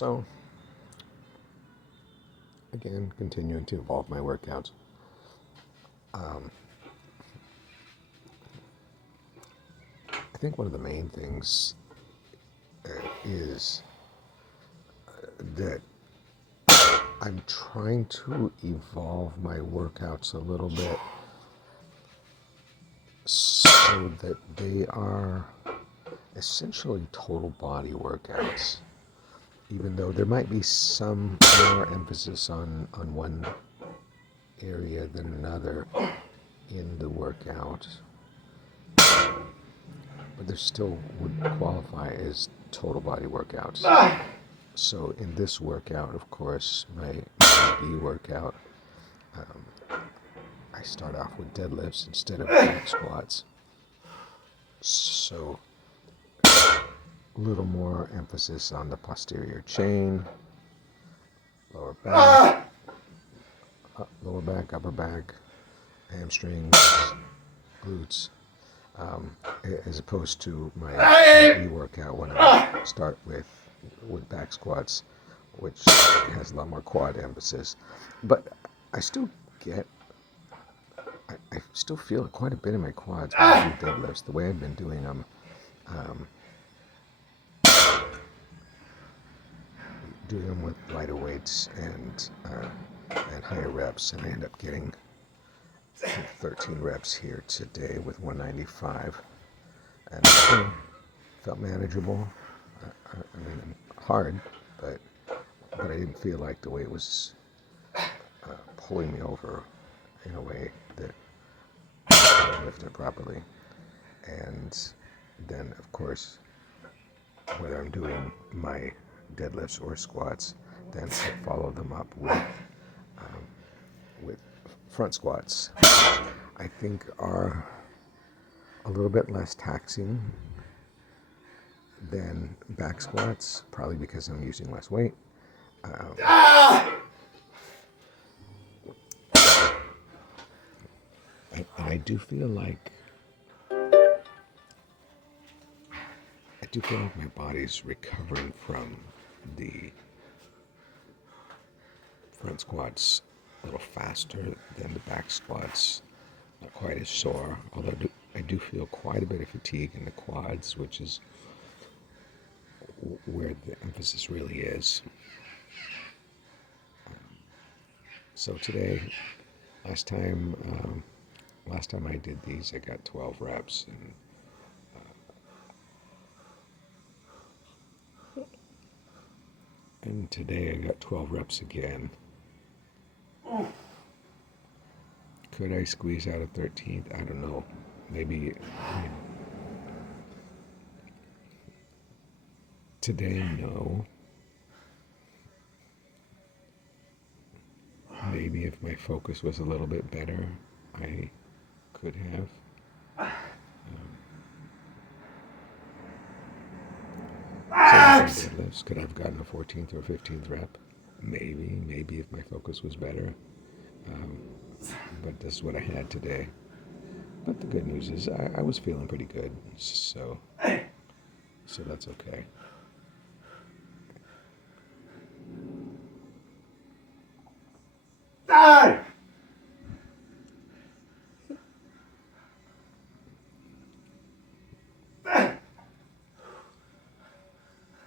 So, again, continuing to evolve my workouts. Um, I think one of the main things is that I'm trying to evolve my workouts a little bit so that they are essentially total body workouts, even though there might be some more emphasis on one area than another in the workout, but they still would qualify as total body workouts. So in this workout, of course, my B workout, I start off with deadlifts instead of back squats. So a little more emphasis on the posterior chain, lower back, upper back, hamstrings, glutes, as opposed to my B workout when I start with back squats, which has a lot more quad emphasis. But I still feel quite a bit in my quads when I do deadlifts, the way I've been doing them. Doing them with lighter weights and higher reps, and I end up getting 13 reps here today with 195, and felt manageable. I mean, hard, but I didn't feel like the weight was pulling me over in a way that I didn't lift it properly. And then, of course, whether I'm doing my deadlifts or squats, then I follow them up with front squats, which I think are a little bit less taxing than back squats, probably because I'm using less weight. And I do feel like my body's recovering from the front squats a little faster than the back squats. Not quite as sore, although I do feel quite a bit of fatigue in the quads, which is where the emphasis really is. So today, last time I did these, I got 12 reps, and today I got 12 reps again. Could I squeeze out a 13th? I don't know. Maybe. Today, no. Maybe if my focus was a little bit better, I could have. Deadlifts, could I have gotten a 14th or 15th rep? Maybe if my focus was better. But this is what I had today. But the good news is I was feeling pretty good, so that's okay.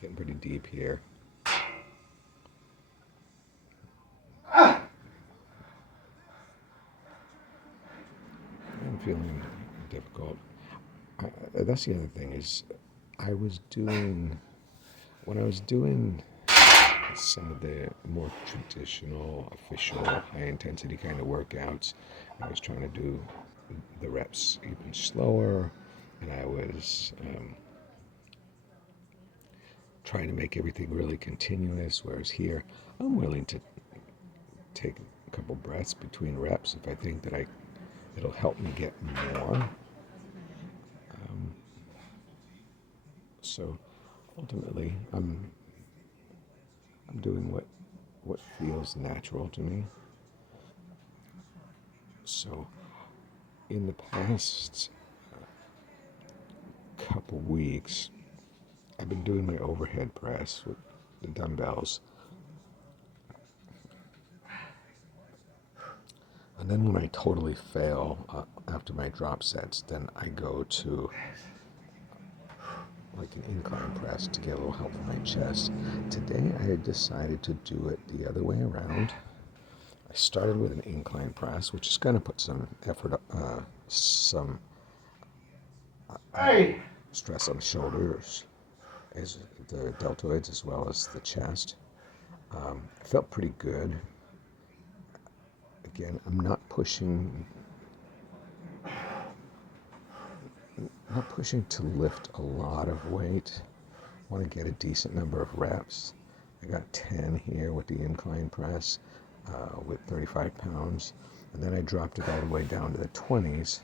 Getting pretty deep here. I'm feeling difficult. That's the other thing is, when I was doing some of the more traditional, official, high-intensity kind of workouts, I was trying to do the reps even slower, and I was trying to make everything really continuous, whereas here, I'm willing to take a couple breaths between reps if I think that it'll help me get more. So ultimately, I'm doing what feels natural to me. So in the past couple weeks, I've been doing my overhead press with the dumbbells. And then when I totally fail after my drop sets, then I go to like an incline press to get a little help with my chest. Today I had decided to do it the other way around. I started with an incline press, which is going to put some effort, some stress on the shoulders, as the deltoids as well as the chest. It felt pretty good. Again, I'm not pushing to lift a lot of weight. I want to get a decent number of reps. I got 10 here with the incline press with 35 pounds. And then I dropped it all the way down to the 20s,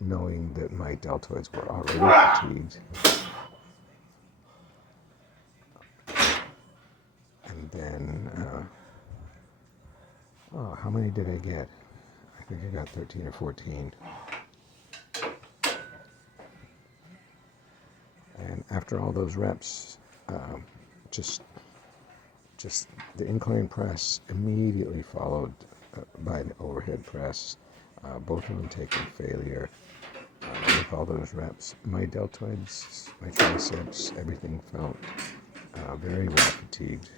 knowing that my deltoids were already fatigued. And then, how many did I get? I think I got 13 or 14. And after all those reps, just the incline press immediately followed by the overhead press, both of them taking failure. With all those reps, my deltoids, my triceps, everything felt very well fatigued.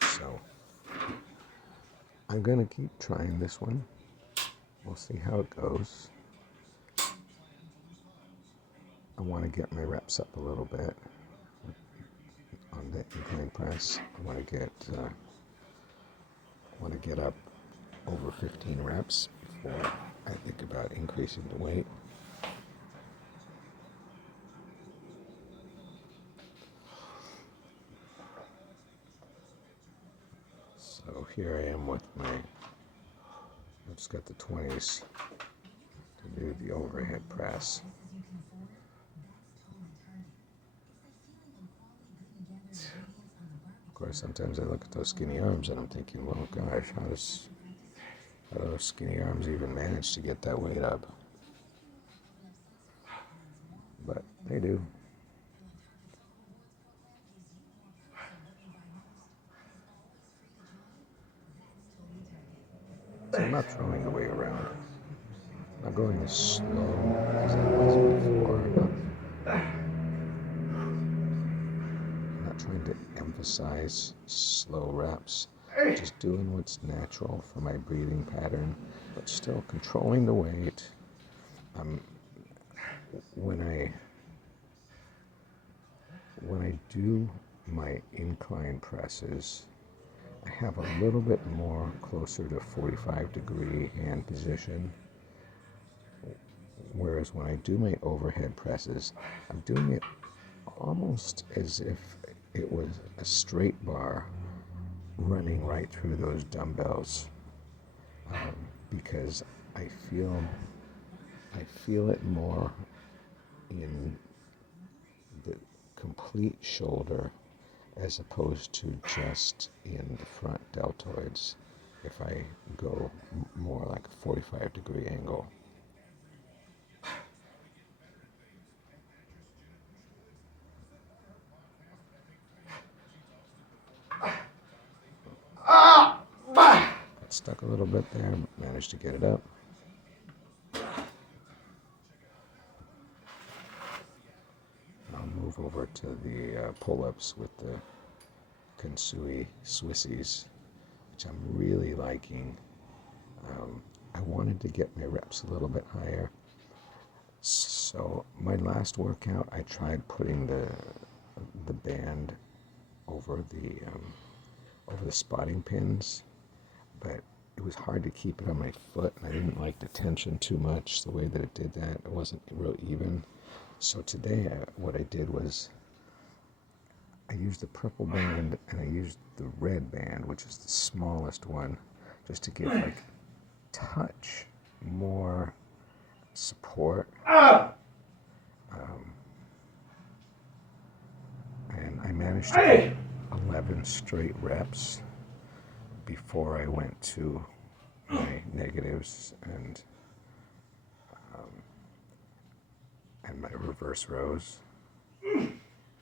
So I'm going to keep trying this one. We'll see how it goes. I want to get my reps up a little bit on the incline press. I want to get up over 15 reps before I think about increasing the weight. So here I am with I've just got the 20s to do the overhead press. Of course, sometimes I look at those skinny arms and I'm thinking, well, gosh, how do those skinny arms even manage to get that weight up? But they do. So I'm not throwing the weight around. I'm not going as slow as I was before. I'm not trying to emphasize slow reps. Just doing what's natural for my breathing pattern, but still controlling the weight. When I do my incline presses, I have a little bit more closer to 45-degree hand position. Whereas when I do my overhead presses, I'm doing it almost as if it was a straight bar running right through those dumbbells, because I feel it more in the complete shoulder as opposed to just in the front deltoids if I go more like a 45-degree angle. Got stuck a little bit there, managed to get it up. I'll move over to the pull-ups with the Kensui Swissies, which I'm really liking. I wanted to get my reps a little bit higher. So my last workout, I tried putting the band over the spotting pins, but it was hard to keep it on my foot, and I didn't like the tension too much, the way that it did that. It wasn't real even. So today, what I did was I used the purple band and I used the red band, which is the smallest one, just to give like touch more support. And I managed to get 11 straight reps before I went to my negatives, and and my reverse rows.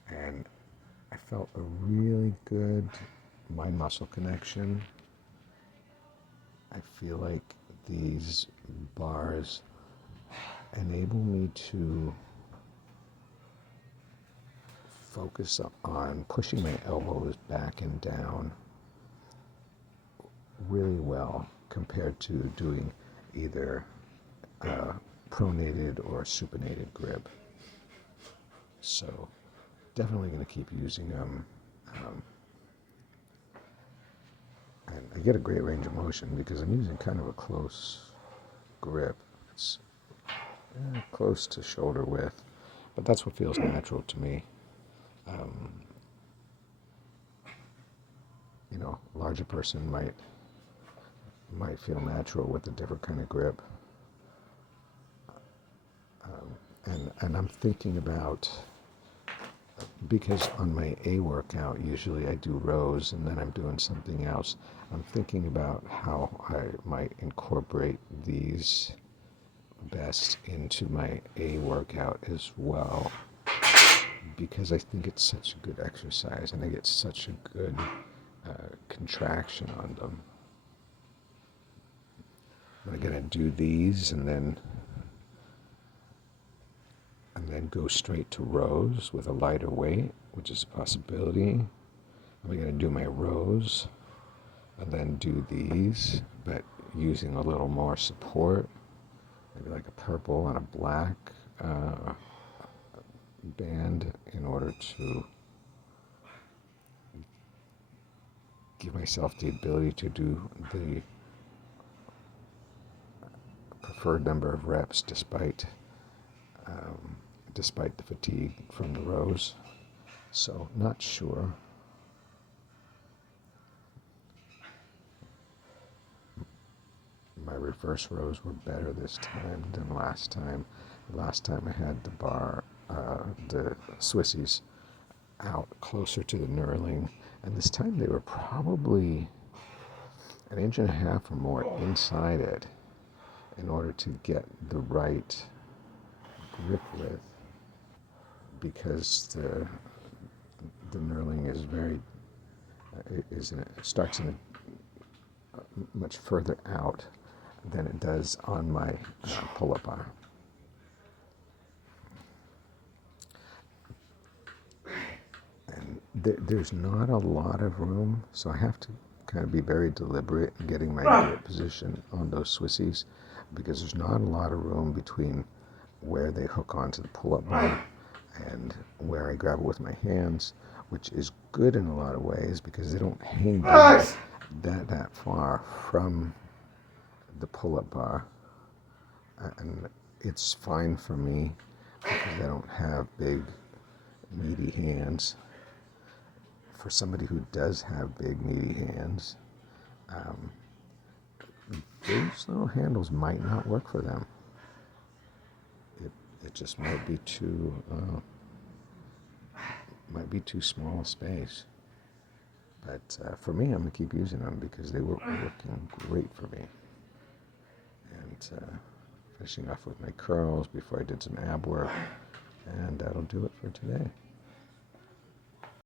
And I felt a really good mind muscle connection. I feel like these bars enable me to focus on pushing my elbows back and down really well compared to doing either pronated or supinated grip. So definitely going to keep using them. And I get a great range of motion because I'm using kind of a close grip. It's close to shoulder width, but that's what feels natural to me. A larger person might feel natural with a different kind of grip. And I'm thinking about, because on my A workout, usually I do rows and then I'm doing something else. I'm thinking about how I might incorporate these best into my A workout as well, because I think it's such a good exercise and I get such a good contraction on them. I'm going to do these and then go straight to rows with a lighter weight, which is a possibility. I'm going to do my rows and then do these, but using a little more support, maybe like a purple and a black band, in order to give myself the ability to do the preferred number of reps despite the fatigue from the rows. So not sure. My reverse rows were better this time than last time. Last time I had the bar, the Swissies out closer to the knurling, and this time they were probably an inch and a half or more inside it in order to get the right grip width, because the knurling is starts in much further out than it does on my pull-up bar. And there's not a lot of room, so I have to kind of be very deliberate in getting my grip position on those Swissies, because there's not a lot of room between where they hook onto the pull-up bar and where I grab it with my hands, which is good in a lot of ways because they don't hang down that far from the pull-up bar, and it's fine for me because I don't have big meaty hands. For somebody who does have big meaty hands, those little handles might not work for them. It just might be too small a space. But for me, I'm going to keep using them because they were working great for me. And finishing off with my curls before I did some ab work. And that'll do it for today.